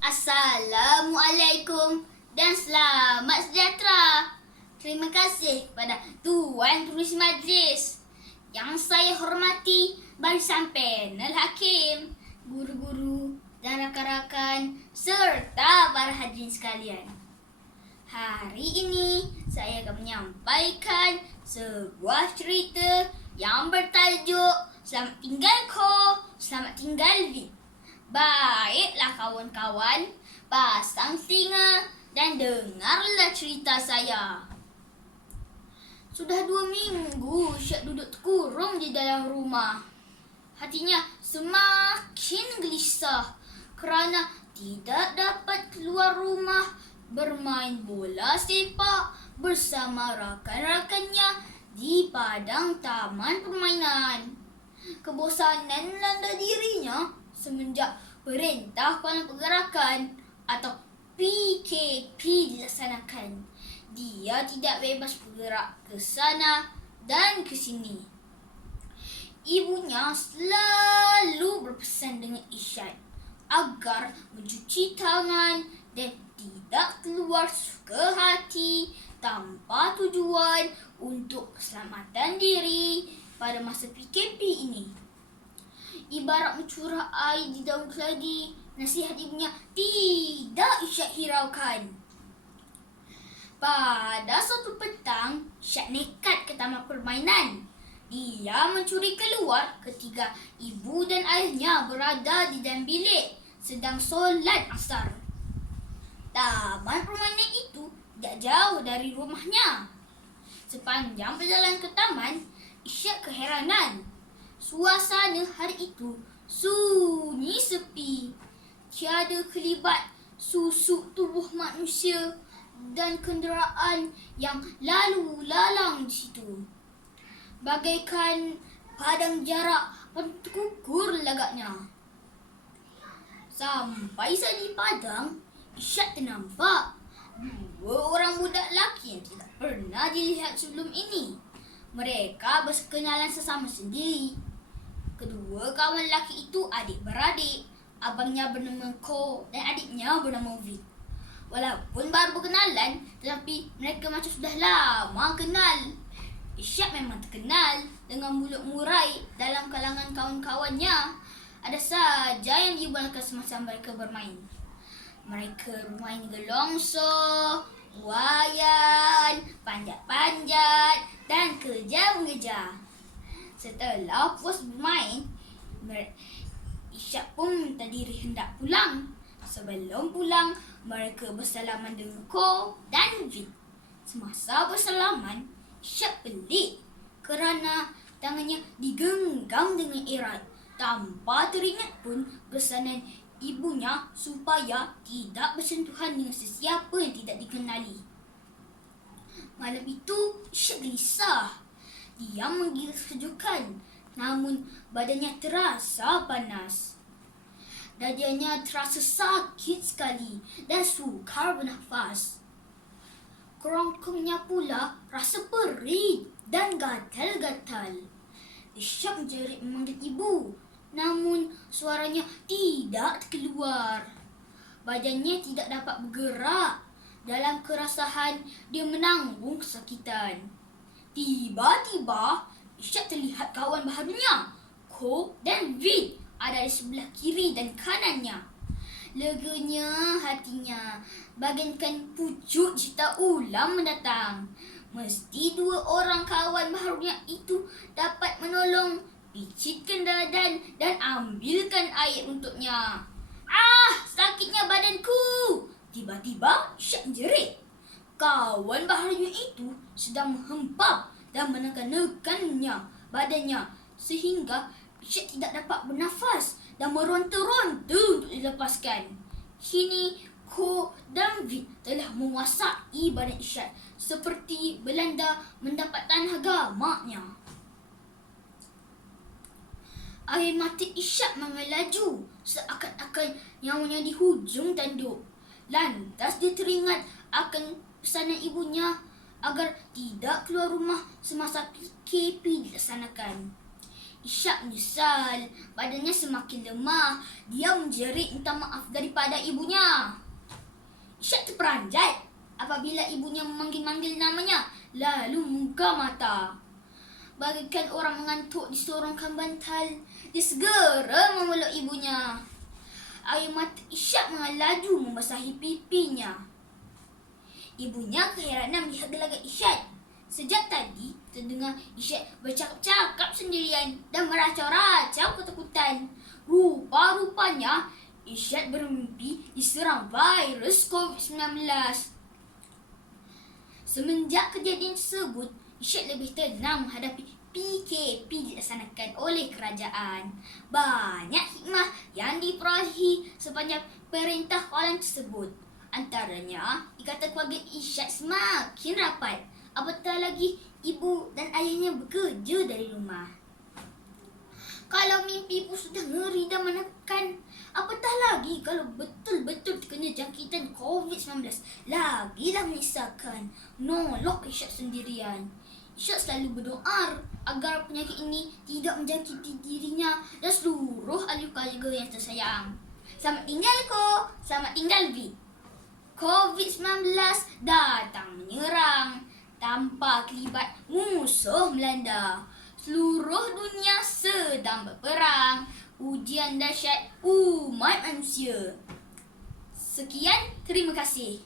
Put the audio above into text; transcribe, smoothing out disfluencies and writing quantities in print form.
Assalamualaikum dan selamat sejahtera. Terima kasih kepada Tuan Turis Majlis yang saya hormati, barisan panel hakim, guru-guru dan rakan-rakan serta para hadirin sekalian. Hari ini saya akan menyampaikan sebuah cerita yang bertajuk Selamat Tinggal Ko, Selamat Tinggal Vi. Baiklah kawan-kawan, pasang telinga dan dengarlah cerita saya. Sudah 2 minggu Syak duduk terkurung di dalam rumah. Hatinya semakin gelisah kerana tidak dapat keluar rumah bermain bola sepak bersama rakan-rakannya di padang taman permainan. Kebosanan melanda dirinya semenjak Perintah Kawalan Pergerakan atau PKP dilaksanakan. Dia tidak bebas bergerak ke sana dan ke sini. Ibunya selalu berpesan dengan Isyad agar mencuci tangan dan tidak keluar suka hati tanpa tujuan untuk keselamatan diri pada masa PKP ini. Ibarat mencurah air di daun keladi, nasihat ibunya tidak Isyad hiraukan. Pada suatu petang, Isyad nekat ke taman permainan. Dia mencuri keluar ketika ibu dan ayahnya berada di dalam bilik sedang solat asar. Taman permainan itu tidak jauh dari rumahnya. Sepanjang perjalanan ke taman, Isyad keheranan. Suasana hari itu sunyi sepi. Tiada kelibat susuk tubuh manusia dan kenderaan yang lalu lalang di situ. Bagaikan padang jarak terkukur lagaknya. Sampai saat di padang, Isyad ternampak 2 orang budak lelaki yang tidak pernah dilihat sebelum ini. Mereka berkenalan sesama sendiri. Kedua kawan lelaki itu adik-beradik. Abangnya bernama Ko dan adiknya bernama Vi. Walaupun baru berkenalan, tetapi mereka macam sudah lama kenal. Isyad memang terkenal dengan mulut murai dalam kalangan kawan-kawannya. Ada saja yang diubahkan semasa mereka bermain. Mereka bermain gelongso, buayan, panjat-panjat dan kejar-mengejar. Setelah puas bermain, Isyad pun minta diri hendak pulang. Sebelum pulang, mereka bersalaman dengan Ko dan Vi. Semasa bersalaman, Isyad pelik kerana tangannya digenggam dengan erat. Tanpa teringat pun pesanan ibunya supaya tidak bersentuhan dengan sesiapa yang tidak dikenali. Malam itu, Isyad gelisah. Dia menggigil kesejukan, namun badannya terasa panas. Dadanya terasa sakit sekali dan sukar bernafas. Kerongkongnya pula rasa perih dan gatal-gatal. Isyad menjerit memanggil ibu, namun suaranya tidak keluar. Badannya tidak dapat bergerak. Dalam kerasahan, dia menanggung kesakitan. Tiba-tiba, Isyad terlihat kawan baharunya, Ko dan Vi, ada di sebelah kiri dan kanannya. Leganya hatinya, bagaikan pucuk cerita ulang mendatang. Mesti 2 orang kawan baharunya itu dapat menolong, picitkan dadan dan ambilkan air untuknya. Sakitnya badanku! Tiba-tiba Isyad menjerit. Kawan baharunya itu sedang menghempap dan menekan-nekannya badannya sehingga Isyad tidak dapat bernafas dan meronta-ronta untuk dilepaskan. Kini Ko dan Vi telah menguasai badan Isyad seperti Belanda mendapat tanah gamaknya. Air mata Isyad melaju seakan-akan nyawanya di hujung tanduk. Lantas dia teringat akan pesanan ibunya agar tidak keluar rumah semasa PKP dilaksanakan. Ishak menyesal. Badannya semakin lemah. Dia menjerit minta maaf daripada ibunya. Ishak terperanjat apabila ibunya memanggil-manggil namanya, lalu membuka mata. Bagaikan orang mengantuk disorongkan bantal, dia segera memeluk ibunya. Air mata Ishak melaju membasahi pipinya. Ibunya keheranan melihat gelagat Ishak. Sejak tadi terdengar Ishak bercakap-cakap sendirian dan meracau-racau ketakutan. Rupa-rupanya Ishak bermimpi diserang virus COVID-19. Semenjak kejadian tersebut, Ishak lebih tenang menghadapi PKP dilaksanakan oleh kerajaan. Banyak hikmah yang diperolehi sepanjang perintah kawalan tersebut. Antaranya, ikatan keluarga Ishak semakin rapat. Apatah lagi ibu dan ayahnya bekerja dari rumah. Kalau mimpi pun sudah ngeri dan menakutkan, apatah lagi kalau betul-betul terkena jangkitan COVID-19. Lagilah menyesakan. Nolok Ishak sendirian. Ishak selalu berdoa agar penyakit ini tidak menjangkiti dirinya dan seluruh ahli keluarga yang tersayang. Selamat tinggal Ko, selamat tinggal Vi. COVID-19 datang menyerang tanpa kelibat musuh melanda. Seluruh dunia sedang berperang. Ujian dahsyat umat manusia. Sekian, terima kasih.